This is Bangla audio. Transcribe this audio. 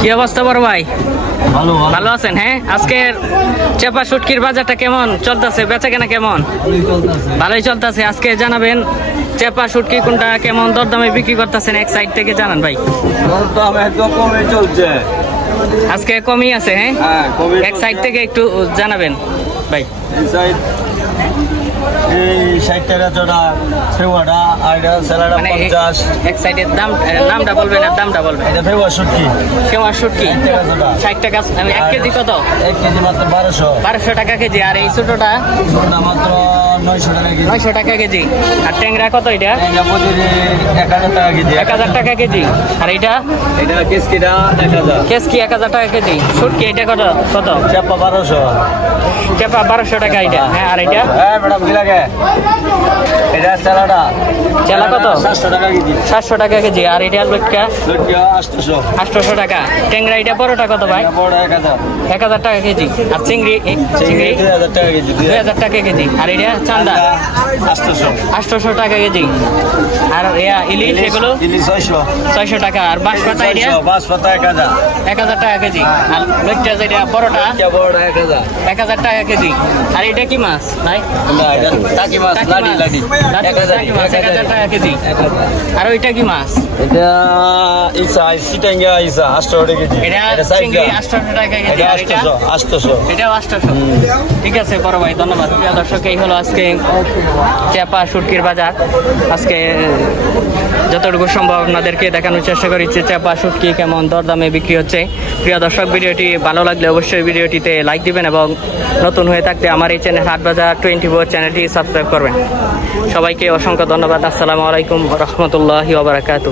কি অবস্থা বড় ভাই? ভালো ভালো। আছেন হ্যাঁ? আজকের চেপা শুটকির বাজারটা কেমন? চলতেছে বেচা কেনা কেমন? ভালোই চলতেছে। আজকে জানাবেন চেপা শুটকি কোনটা কেমন? দরদামে বিক্রি করতেছেন এক সাইড থেকে জানান ভাই। দাম একদম কমে চলছে। আজকে কমই আছে হ্যাঁ? হ্যাঁ এক সাইড থেকে একটু জানাবেন ভাই। সাইড ষাট টাকা চড়া ফেওয়াটা আইডা স্যালাডা মানে এক- পঞ্চাশ। এক সাইডের দাম নামটা বলবেন আর দামটা বলবেন। এটা ফেওয়া শুটকি। ফেওয়া শুটকি? ষাট টাকা আমি এক কেজি কত? এক কেজি মাত্র বারোশো। বারোশো টাকা কেজি। আর এই ছোটটা মাত্র নয়শো টাকা কেজি। আর ট্যাংরা কত এটা? এক হাজার টাকা কেজি। আর এটা কেসকি এক হাজার টাকা কেজি। শুটকি এটা কত? কত? চাপা বারোশো। চেপা বারোশো টাকা এটা। হ্যাঁ আর এটা এটা স্যালাডা চেলা কত? সাতশো টাকা কেজি। সাতশো টাকা কেজি। আর এটা লটকা? আটশোশো। টাকা। ট্যাংরা এটা বড়টা কত ভাই? এক হাজার। টাকা কেজি। আর চিংড়ি? চিংড়ি দুই হাজার টাকা কেজি দুই দুই হাজার। টাকা কেজি। আর এটা আটশোশো। আটশোশো টাকা কেজি। আর ইলিশ এগুলো? ছয়শো। টাকা। আর বাঁশপাতা এক হাজার। এক হাজার টাকা কেজি। আর লইটা যেটা বড়টা লটকিয়া এক হাজার। এক হাজার টাকা কেজি। আর এটা কি মাছ ভাই? টাকি মাছ লাডি লাডি। লাডি, এক হাজার টাকি কেজি। আর ওইটা কি মাছ? এটা ইসা সিটাঙ্গা ইসা আটশো টাকা কেজি। এটা সাইজ আটশো টাকা কেজি। এটা আর এটা আটশোশো আটশোশো। এটাও আটশোশো। ঠিক আছে বড় ভাই ধন্যবাদ। দর্শক এই হলো আজকে চেপা শুটকির বাজার। আজকে যতটুকু সম্ভব আপনাদেরকে দেখানোর চেষ্টা করেছি চেপা শুটকি কেমন দরদামে বিক্রি হচ্ছে। প্রিয় দর্শক, ভিডিওটি ভালো লাগলে অবশ্যই ভিডিওটিতে লাইক দিবেন এবং নতুন হয়ে থাকতে আমার এই চ্যানেল হাট বাজার টোয়েন্টি ফোর চ্যানেলটি সাবস্ক্রাইব করবেন। সবাইকে অসংখ্য ধন্যবাদ। আসসালামু আলাইকুম রহমতুল্লাহি ওবরাকাতু